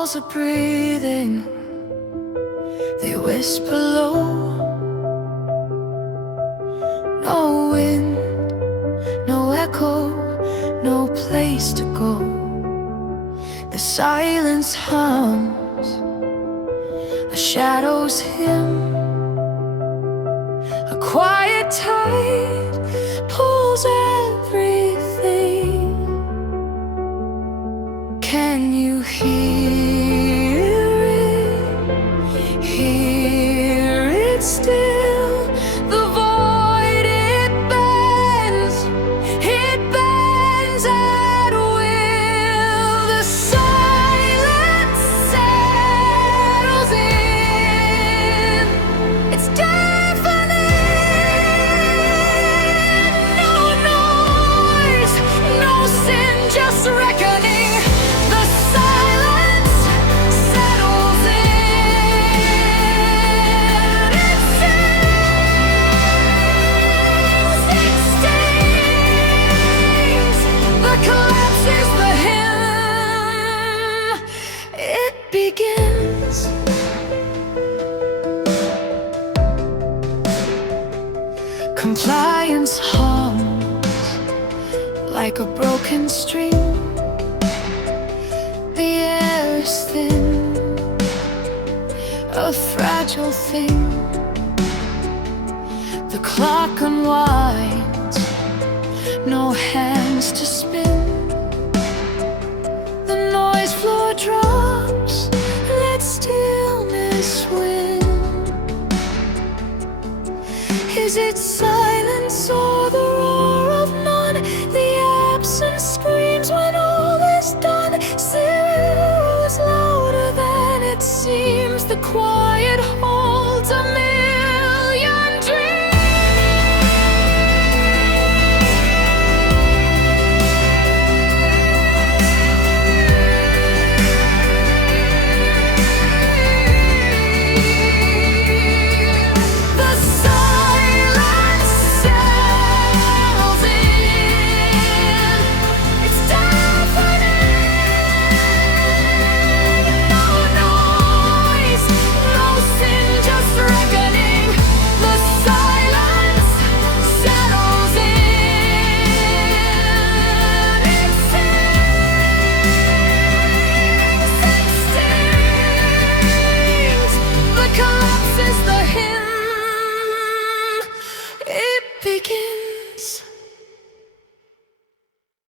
walls are breathing, they whisper low. No wind, no echo, no place to go. The silence hums, the shadows hymn. A quiet tide pulls everything. Can you hear it? Hear it still? The void, it bends at will. The silence settles in. It's just reckoning. The silence settles in. It sings, it stings. The collapse is the hymn. It begins. Compliance hums like a broken string. The air is thin, a fragile thing. The clock unwinds.